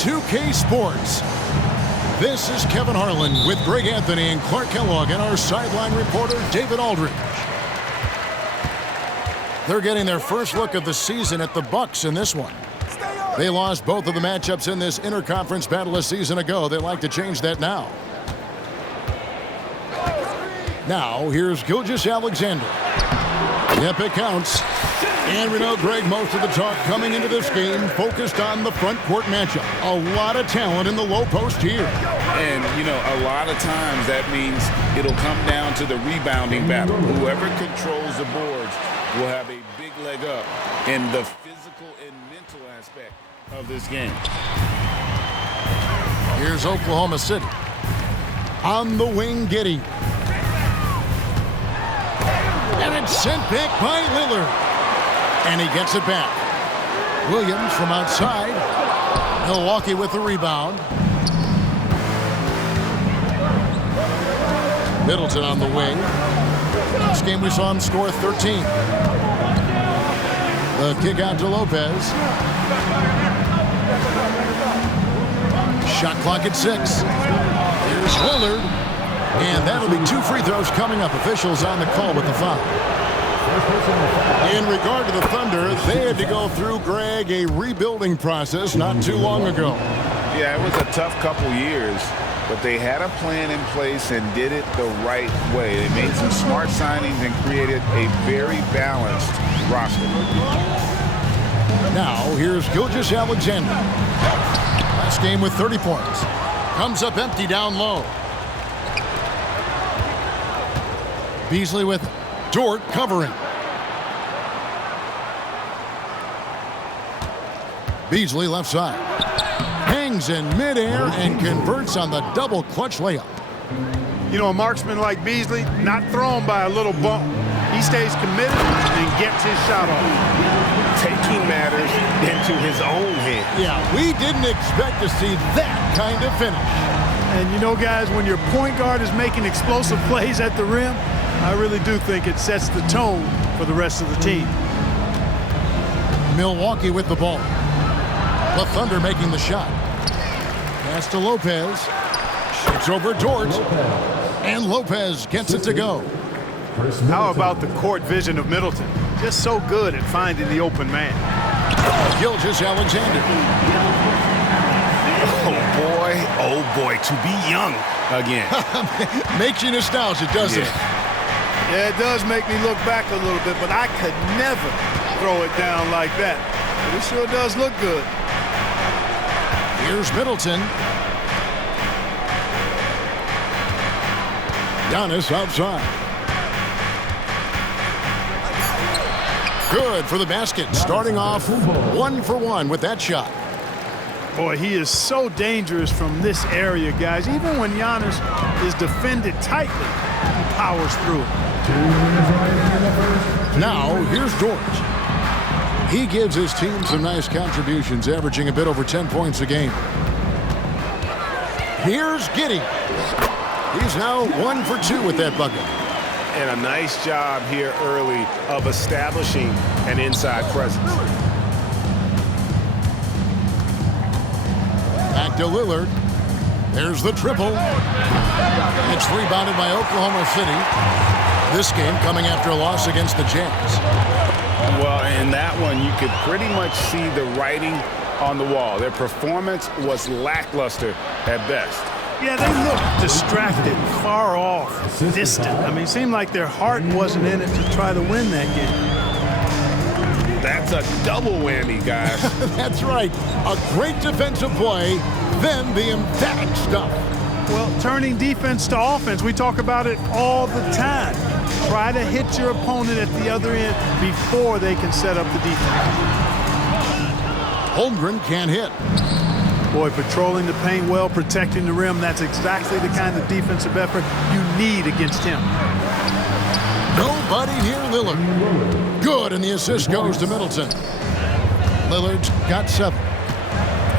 2K Sports. This is Kevin Harlan with Greg Anthony and Clark Kellogg and our sideline reporter, David Aldridge. They're getting their first look of the season at the Bucks in this one. They lost both of the matchups in this interconference battle a season ago. They'd like to change that now. Now, here's Gilgeous-Alexander. Yep, it counts. And we know, Greg, most of the talk coming into this game focused on the front court matchup. A lot of talent in the low post here. And, you know, a lot of times that means it'll come down to the rebounding battle. Whoever controls the boards will have a big leg up in the physical and mental aspect of this game. Here's Oklahoma City. On the wing, Giddey. And it's sent back by Lillard. And he gets it back. Williams from outside. Milwaukee with the rebound. Middleton on the wing. Last game we saw him score 13. The kick out to Lopez. Shot clock at 6. Here's Lillard. And that'll be 2 free throws coming up. Officials on the call with the foul. In regard to the Thunder, they had to go through, Greg, a rebuilding process not too long ago. Yeah, it was a tough couple years, but they had a plan in place and did it the right way. They made some smart signings and created a very balanced roster. Now, here's Gilgeous-Alexander. Last game with 30 points. Comes up empty down low. Beasley with it. Dort covering. Beasley left side. Hangs in midair and converts on the double clutch layup. You know, a marksman like Beasley, not thrown by a little bump. He stays committed and gets his shot off. Taking matters into his own hands. Yeah, we didn't expect to see that kind of finish. And you know, guys, when your point guard is making explosive plays at the rim, I really do think it sets the tone for the rest of the team. Milwaukee with the ball. The Thunder making the shot. Pass to Lopez. Shoots over Dort. And Lopez gets it to go. How about the court vision of Middleton? Just so good at finding the open man. Gilgeous-Alexander. Oh boy, to be young again. Makes you nostalgic, doesn't it? Yeah, it does make me look back a little bit, but I could never throw it down like that. But it sure does look good. Here's Middleton. Giannis outside. Good for the basket. Starting off 1 for 1 with that shot. Boy, he is so dangerous from this area, guys. Even when Giannis is defended tightly, he powers through it. Now, here's Dort. He gives his team some nice contributions, averaging a bit over 10 points a game. Here's Giddey. He's now 1 for 2 with that bucket. And a nice job here early of establishing an inside presence. Back to Lillard. There's the triple. It's rebounded by Oklahoma City. This game coming after a loss against the Jazz. Well, in that one, you could pretty much see the writing on the wall. Their performance was lackluster at best. Yeah, they looked distracted, far off, distant. I mean, it seemed like their heart wasn't in it to try to win that game. That's a double whammy, guys. That's right. A great defensive play, then the emphatic stuff. Well, turning defense to offense, we talk about it all the time. Try to hit your opponent at the other end before they can set up the defense. Holmgren can't hit. Boy, patrolling the paint well, protecting the rim, that's exactly the kind of defensive effort you need against him. Nobody near Lillard. Good, and the assist goes to Middleton. Lillard's got 7.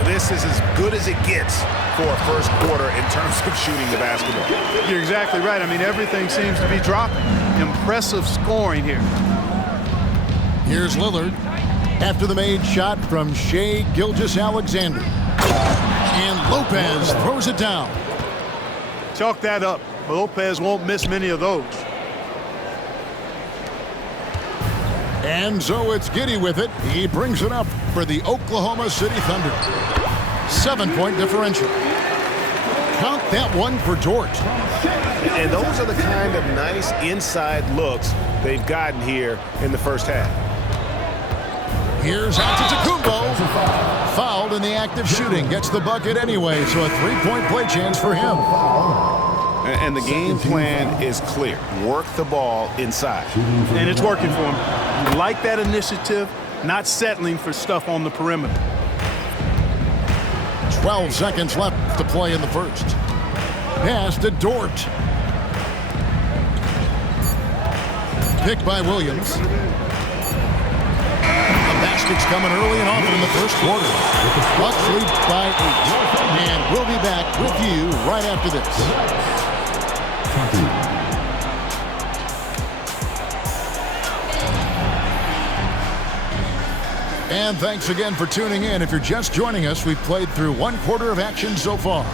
This is as good as it gets for a first quarter in terms of shooting the basketball. You're exactly right. I mean, everything seems to be dropping. Impressive scoring here. Here's Lillard after the made shot from Shai Gilgeous-Alexander. Lopez throws it down. Chalk that up. Lopez won't miss many of those. And so it's Giddey with it. He brings it up for the Oklahoma City Thunder. 7-point differential. Count that one for Dort. And those are the kind of nice inside looks they've gotten here in the first half. Here's Antetokounmpo. Fouled in the act of shooting. Gets the bucket anyway, so a 3-point play chance for him. And the game plan is clear. Work the ball inside. And it's working for him. You like that initiative, not settling for stuff on the perimeter. 12 seconds left to play in the first. Pass to Dort. Picked by Williams. The basket's coming early and often in the first quarter. Bucks lead by 8. And we'll be back with you right after this. And thanks again for tuning in. If you're just joining us, we've played through 1 quarter of action so far.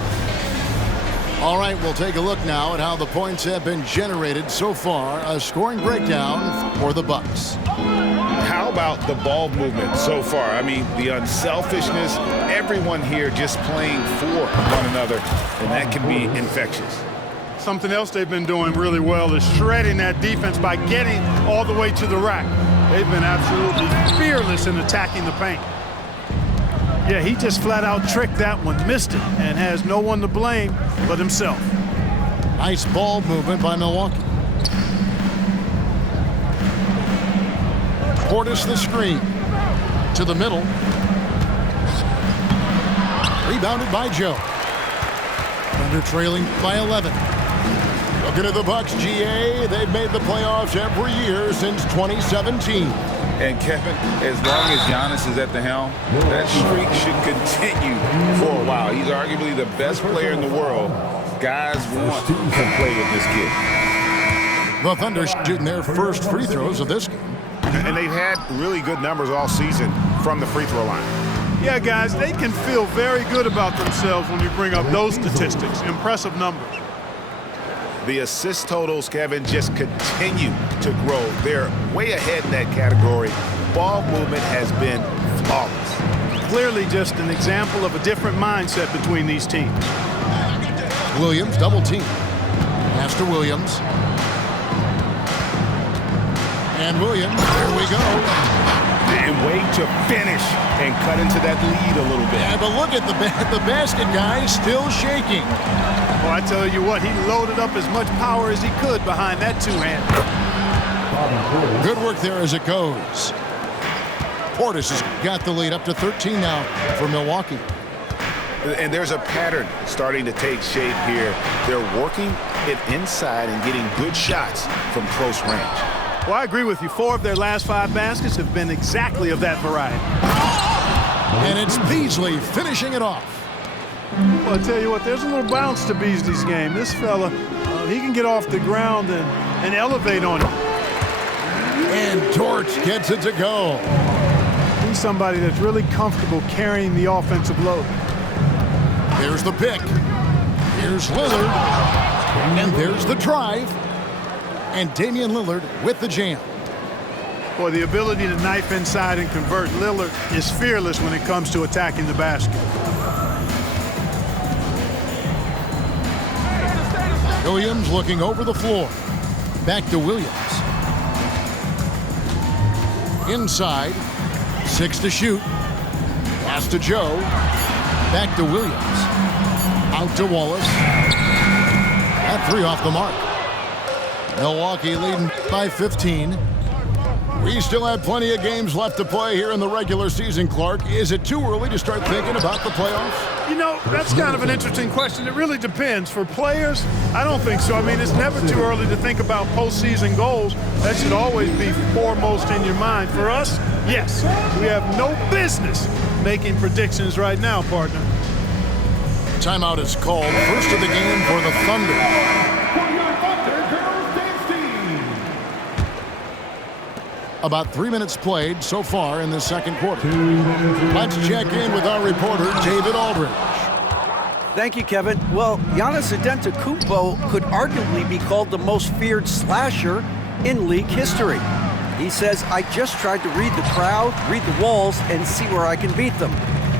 All right, we'll take a look now at how the points have been generated so far. A scoring breakdown for the Bucks. How about the ball movement so far? I mean, the unselfishness, everyone here just playing for one another, and that can be infectious. Something else they've been doing really well is shredding that defense by getting all the way to the rack. They've been absolutely fearless in attacking the paint. Yeah, he just flat out tricked that one, missed it, and has no one to blame but himself. Nice ball movement by Milwaukee. Portis the screen. To the middle. Rebounded by Joe. Thunder trailing by 11. Looking at the Bucks, GA, they've made the playoffs every year since 2017. And Kevin, as long as Giannis is at the helm, that streak should continue for a while. He's arguably the best player in the world. Guys want to play with this kid. The Thunder shooting their first free throws of this game. And they've had really good numbers all season from the free throw line. Yeah, guys, they can feel very good about themselves when you bring up those statistics. Impressive numbers. The assist totals, Kevin, just continue to grow. They're way ahead in that category. Ball movement has been flawless. Clearly just an example of a different mindset between these teams. Williams double team. Pass to Williams. And Williams, here we go. And way to finish and cut into that lead a little bit. Yeah, but look at the basket guy still shaking. Well, I tell you what, he loaded up as much power as he could behind that two-hand. Good work there as it goes. Portis has got the lead up to 13 now for Milwaukee. And there's a pattern starting to take shape here. They're working it inside and getting good shots from close range. Well, I agree with you. 4 of their last 5 baskets have been exactly of that variety. And it's Beasley finishing it off. Well, I tell you what, there's a little bounce to Beasley's game. This fella, he can get off the ground and elevate on it. And Dort gets it to go. He's somebody that's really comfortable carrying the offensive load. There's the pick. Here's Lillard. And there's the drive. And Damian Lillard with the jam. Boy, the ability to knife inside and convert. Lillard is fearless when it comes to attacking the basket. Williams looking over the floor. Back to Williams. Inside. 6 to shoot. Pass to Joe. Back to Williams. Out to Wallace. That 3 off the mark. Milwaukee leading by 15. We still have plenty of games left to play here in the regular season, Clark. Is it too early to start thinking about the playoffs? You know, that's kind of an interesting question. It really depends. For players, I don't think so. I mean, it's never too early to think about postseason goals. That should always be foremost in your mind. For us, yes, we have no business making predictions right now, partner. Timeout is called. First of the game for the Thunder. About 3 minutes played so far in the second quarter. Let's check in with our reporter, David Aldridge. Thank you, Kevin. Well, Giannis Antetokounmpo could arguably be called the most feared slasher in league history. He says, I just tried to read the crowd, read the walls, and see where I can beat them.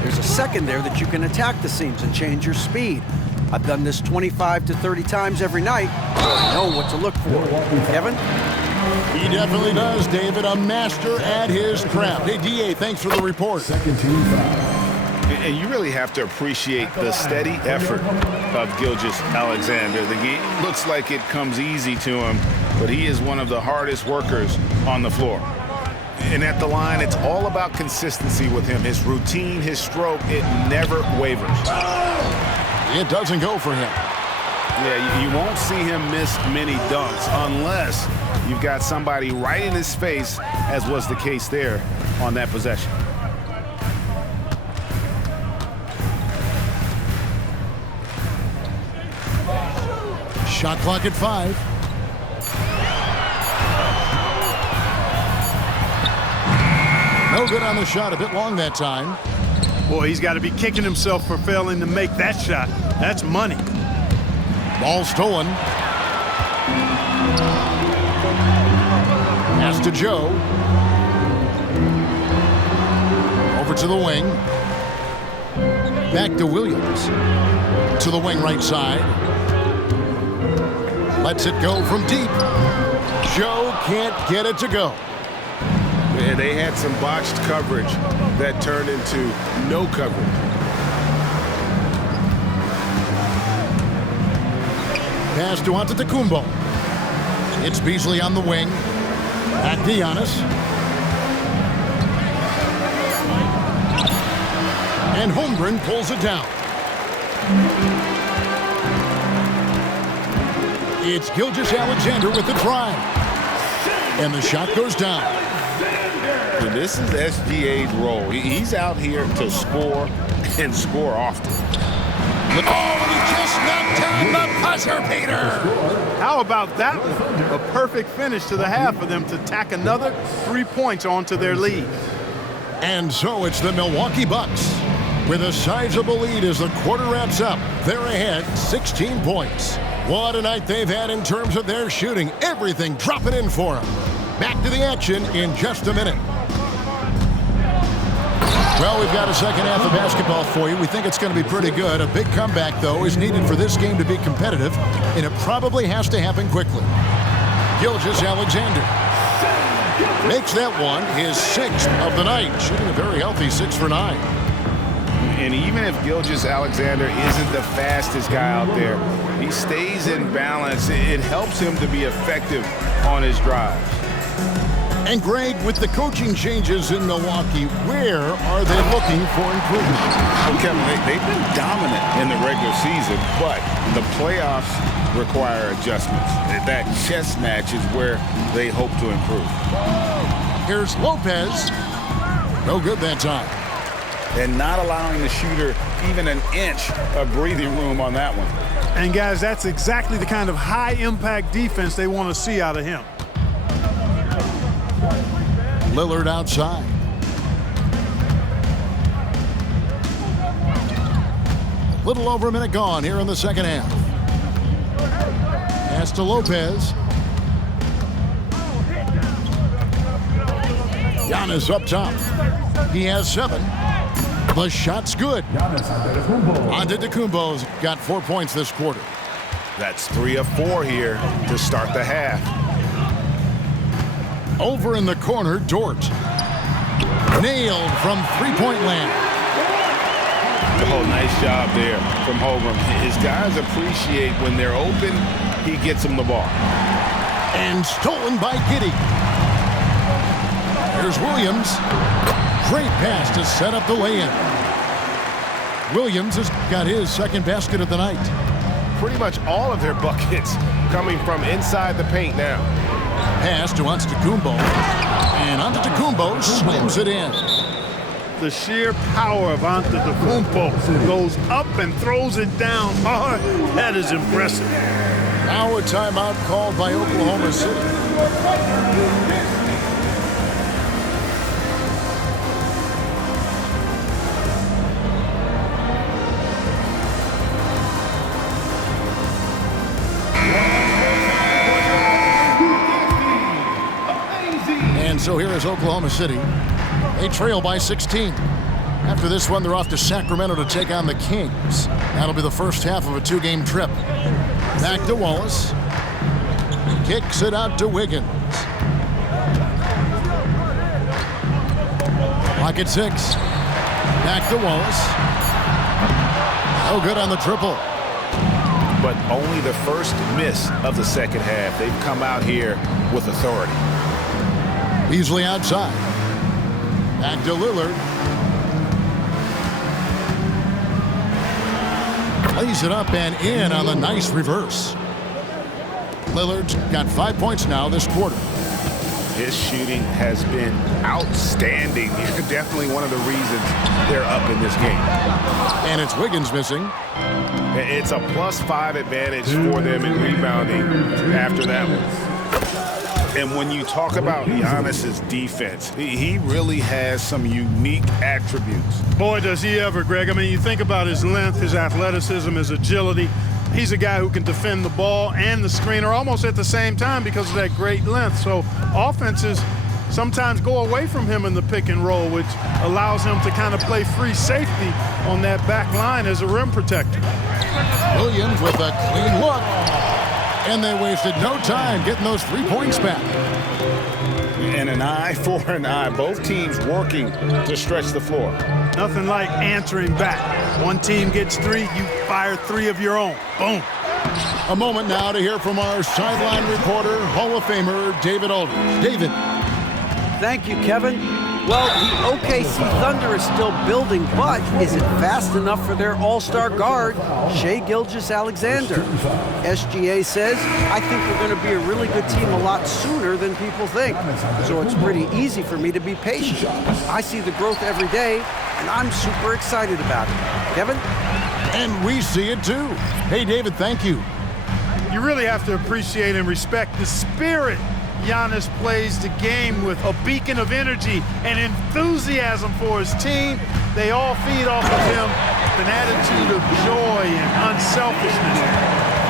There's a second there that you can attack the seams and change your speed. I've done this 25 to 30 times every night, so I know what to look for. Kevin? He definitely does, David. A master at his craft. Hey, D.A., thanks for the report. Second team foul. And you really have to appreciate the steady effort of Gilgeous-Alexander. The game looks like it comes easy to him, but he is one of the hardest workers on the floor. And at the line, it's all about consistency with him. His routine, his stroke, it never wavers. It doesn't go for him. Yeah, you won't see him miss many dunks unless you've got somebody right in his face, as was the case there on that possession. Shot clock at 5. No good on the shot. A bit long that time. Boy, he's got to be kicking himself for failing to make that shot. That's money. Ball stolen. Pass to Joe. Over to the wing. Back to Williams. To the wing right side. Lets it go from deep. Joe can't get it to go. And they had some botched coverage that turned into no coverage. Pass to Antetokounmpo. It's Beasley on the wing. Back to Giannis. And Holmgren pulls it down. It's Gilgeous-Alexander with the drive. And the shot goes down. And this is SGA's role. He's out here to score and score often. Oh, he just knocked down the buzzer beater. How about that one? A perfect finish to the half for them to tack another 3 points onto their lead. And so it's the Milwaukee Bucks with a sizable lead as the quarter wraps up. They're ahead 16 points. What a night they've had in terms of their shooting. Everything dropping in for them. Back to the action in just a minute. Well, we've got a second half of basketball for you. We think it's going to be pretty good. A big comeback, though, is needed for this game to be competitive, and it probably has to happen quickly. Gilgeous-Alexander makes that one his 6th of the night, shooting a very healthy 6 for 9. And even if Gilgeous-Alexander isn't the fastest guy out there, he stays in balance. It helps him to be effective on his drives. And Greg, with the coaching changes in Milwaukee, where are they looking for improvement? Well, Kevin, they've been dominant in the regular season, but the playoffs require adjustments. That chess match is where they hope to improve. Here's Lopez. No good that time. And not allowing the shooter even an inch of breathing room on that one. And guys, that's exactly the kind of high-impact defense they want to see out of him. Lillard outside. A little over a minute gone here in the second half. Pass to Lopez. Giannis up top. He has 7. The shot's good. Antetokounmpo's got 4 points this quarter. That's 3 of 4 here to start the half. Over in the corner, Dort. Nailed from three-point land. Oh, nice job there from Holmgrem. His guys appreciate when they're open, he gets them the ball. And stolen by Giddey. Here's Williams. Great pass to set up the lay-in. Williams has got his second basket of the night. Pretty much all of their buckets coming from inside the paint now. Pass to Antetokounmpo. And Antetokounmpo slams it in. The sheer power of Antetokounmpo goes up and throws it down hard. That is impressive. Now a timeout called by Oklahoma City. So here is Oklahoma City. They trail by 16. After this one, they're off to Sacramento to take on the Kings. That'll be the first half of a two-game trip. Back to Wallace. Kicks it out to Wiggins. Clock at 6. Back to Wallace. No good on the triple. But only the first miss of the second half. They've come out here with authority. Beasley outside. Back to Lillard. Plays it up and in on the nice reverse. Lillard's got 5 points now this quarter. His shooting has been outstanding. Definitely one of the reasons they're up in this game. And it's Wiggins missing. It's a +5 advantage for them in rebounding after that one. And when you talk about Giannis's defense, he really has some unique attributes. Boy, does he ever, Greg. I mean, you think about his length, his athleticism, his agility. He's a guy who can defend the ball and the screener almost at the same time because of that great length. So offenses sometimes go away from him in the pick and roll, which allows him to kind of play free safety on that back line as a rim protector. Williams with a clean look. And they wasted no time getting those 3 points back. And an eye for an eye. Both teams working to stretch the floor. Nothing like answering back. One team gets 3, you fire 3 of your own. Boom. A moment now to hear from our sideline reporter, Hall of Famer David Aldridge. David. Thank you, Kevin. Well, the OKC Thunder is still building, but is it fast enough for their all-star guard, Shai Gilgeous-Alexander? SGA says, I think we're going to be a really good team a lot sooner than people think. So it's pretty easy for me to be patient. I see the growth every day, and I'm super excited about it. Kevin? And we see it too. Hey, David, thank you. You really have to appreciate and respect the spirit Giannis plays the game with, a beacon of energy and enthusiasm for his team. They all feed off of him with an attitude of joy and unselfishness.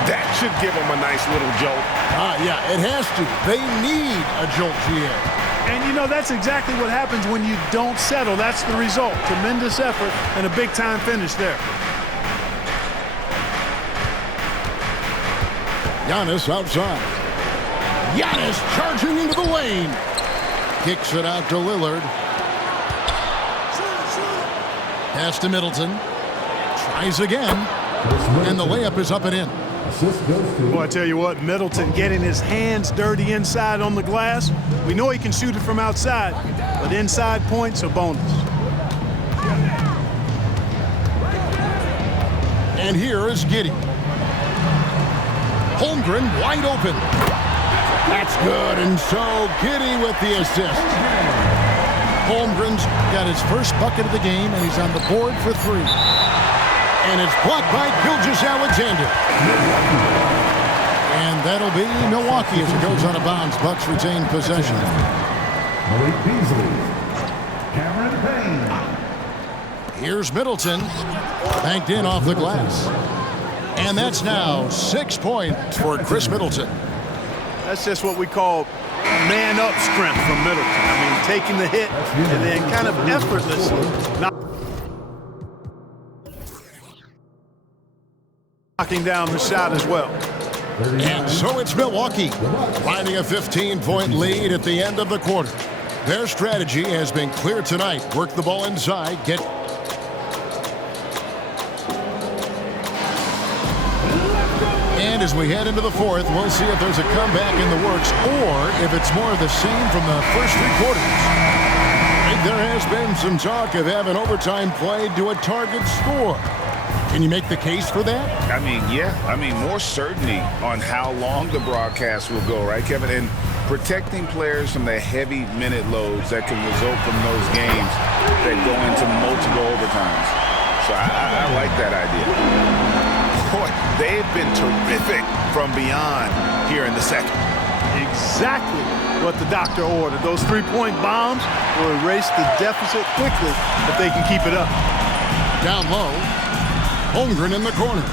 That should give them a nice little jolt. Yeah, it has to. They need a jolt, GA. And you know, that's exactly what happens when you don't settle. That's the result. Tremendous effort and a big-time finish there. Giannis outside. Giannis charging into the lane. Kicks it out to Lillard. Pass to Middleton. Tries again. And the layup is up and in. Boy, I tell you what, Middleton getting his hands dirty inside on the glass. We know he can shoot it from outside, but inside points are bonus. And here is Giddey. Holmgren wide open. That's good, and so Giddey with the assist. Holmgren's got his first bucket of the game, and he's on the board for 3. And it's blocked by Gilgeous-Alexander. And that'll be Milwaukee as it goes out of bounds. Bucks retain possession. Malik Beasley. Cameron Payne. Here's Middleton. Banked in off the glass. And that's now 6 points for Chris Middleton. That's just what we call man-up strength from Middleton. I mean, taking the hit and then kind of effortlessly knocking down the shot as well. And so it's Milwaukee, finding a 15-point lead at the end of the quarter. Their strategy has been clear tonight. Work the ball inside, get... And as we head into the fourth, we'll see if there's a comeback in the works or if it's more of the same from the first 3 quarters. There has been some talk of having overtime played to a target score. Can you make the case for that? I mean, yeah. I mean, more certainty on how long the broadcast will go, right, Kevin? And protecting players from the heavy minute loads that can result from those games that go into multiple overtimes. So I like that idea. Boy, they've been terrific from beyond here in the second. Exactly what the doctor ordered. Those 3-point bombs will erase the deficit quickly if they can keep it up. Down low, Holmgren in the corner.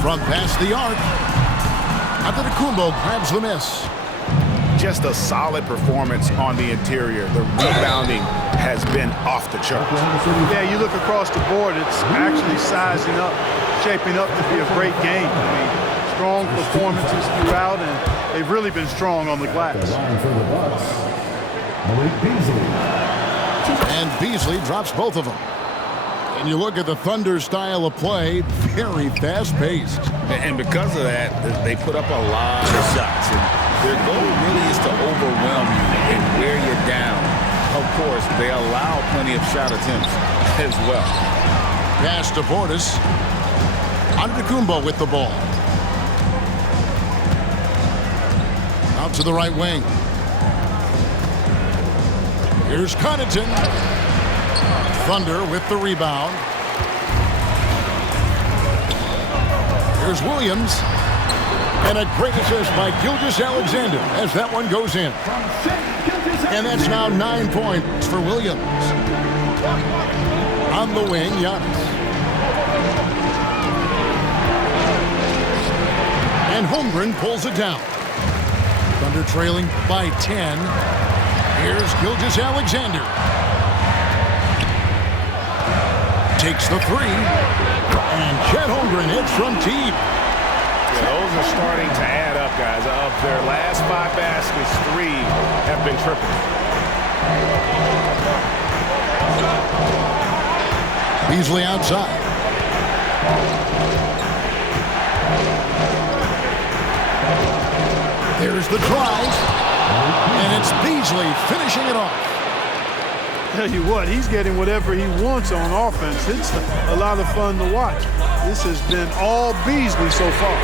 Front past the arc. Antetokounmpo grabs the miss. just a solid performance on the interior. The rebounding has been off the charts. Yeah, you look across the board, it's actually sizing up, shaping up to be a great game. I mean, strong performances throughout, and they've really been strong on the glass. And Beasley drops both of them. And you look at the Thunder style of play, very fast-paced. And because of that, they put up a lot of shots. And their goal really is to overwhelm you and wear you down. Of course, they allow plenty of shot attempts as well. Pass to Portis. Antetokounmpo with the ball. Out to the right wing. Here's Connaughton. Thunder with the rebound. Here's Williams. And a great assist by Gilgeous-Alexander as that one goes in. And that's now 9 points for Williams. On the wing, Giannis. And Holmgren pulls it down. Thunder trailing by 10. Here's Gilgeous-Alexander. Takes the three. And Chet Holmgrem hits from deep. Yeah, those are starting to add up, guys. Of their last 5 baskets, 3 have been triple. Beasley outside. There's the drive. And it's Beasley finishing it off. Tell you what, he's getting whatever he wants on offense. It's a lot of fun to watch. This has been all Beasley so far.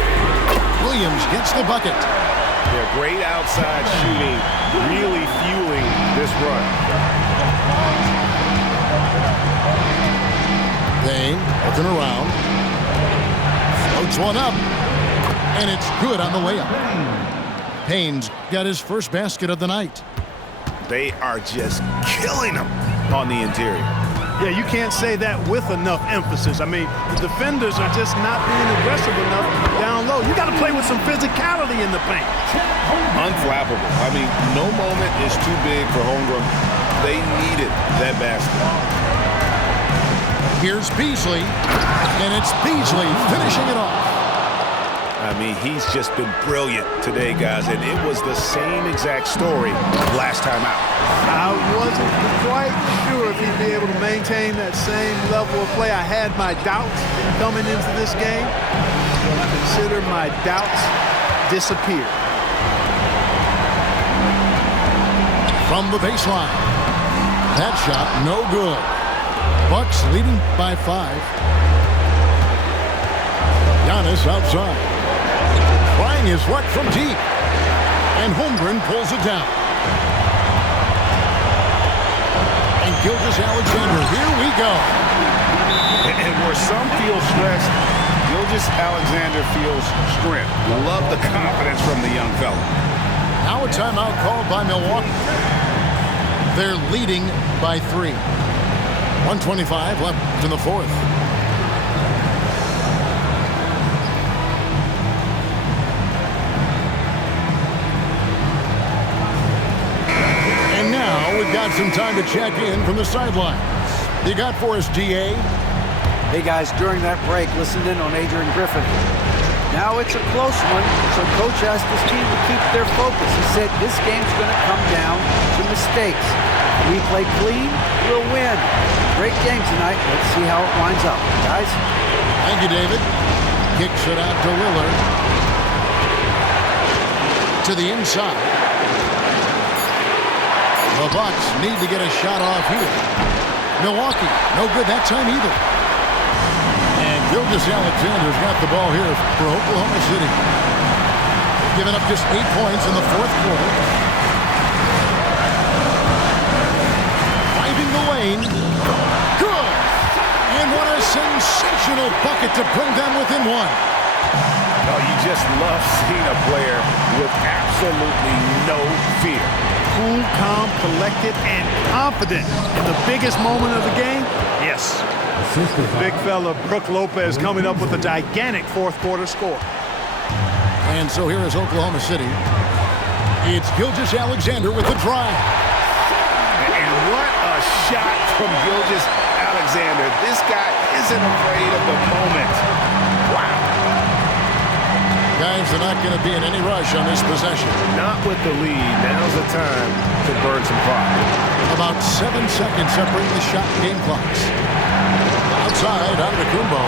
Williams gets the bucket. Yeah, great outside shooting, really fueling this run. Payne looking around. Floats one up. And it's good on the layup. Payne's got his first basket of the night. They are just killing them on the interior. Yeah, you can't say that with enough emphasis. I mean, the defenders are just not being aggressive enough down low. You got to play with some physicality in the paint. Unflappable. I mean, no moment is too big for Holmgren. They needed that basket. Here's Beasley, and it's Beasley finishing it off. I mean, he's just been brilliant today, guys, and it was the same exact story last time out. I wasn't quite sure if he'd be able to maintain that same level of play. I had my doubts coming into this game. Consider my doubts disappear. From the baseline. That shot, no good. Bucks leading by 5. Giannis outside. Trying his luck from deep. And Holmgren pulls it down. And Gilgeous-Alexander, here we go. And where some feel stressed, Gilgeous-Alexander feels strength. Love the confidence from the young fella. Now a timeout called by Milwaukee. They're leading by 3. 1:25 left in the fourth. And now we've got some time to check in from the sidelines. You got for us, GA? Hey guys, during that break, listened in on Adrian Griffin. Now it's a close one, so Coach asked his team to keep their focus. He said this game's going to come down to mistakes. We play clean, we'll win. Great game tonight. Let's see how it winds up. Guys? Thank you, David. Kicks it out to Lillard. To the inside. The Bucks need to get a shot off here. Milwaukee, no good that time either. And Gilgeous-Alexander's got the ball here for Oklahoma City. They've given up just 8 points in the fourth quarter. Driving the lane. Good! And what a sensational bucket to bring them within 1. Oh, you just love seeing a player with absolutely no fear. Cool, calm, collected, and confident in the biggest moment of the game. Yes. Big fella Brook Lopez coming up with a gigantic fourth quarter score. And so here is Oklahoma City. It's Gilgeous-Alexander with the drive. And what a shot from Gilgeous-Alexander. This guy isn't afraid of the moment. Wow. Guys, they're not going to be in any rush on this possession. Not with the lead. Now's the time to burn some clock. About 7 seconds separating the shot and game clocks. Outside, Antetokounmpo.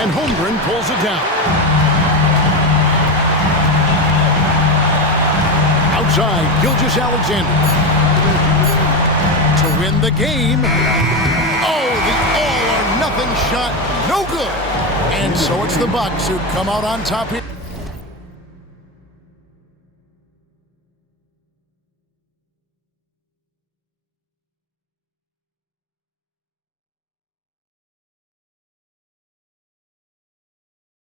And Holmgren pulls it down. Outside, Gilgeous-Alexander. To win the game. Oh, the all-or-nothing shot. No good. And so it's the Bucks who come out on top here.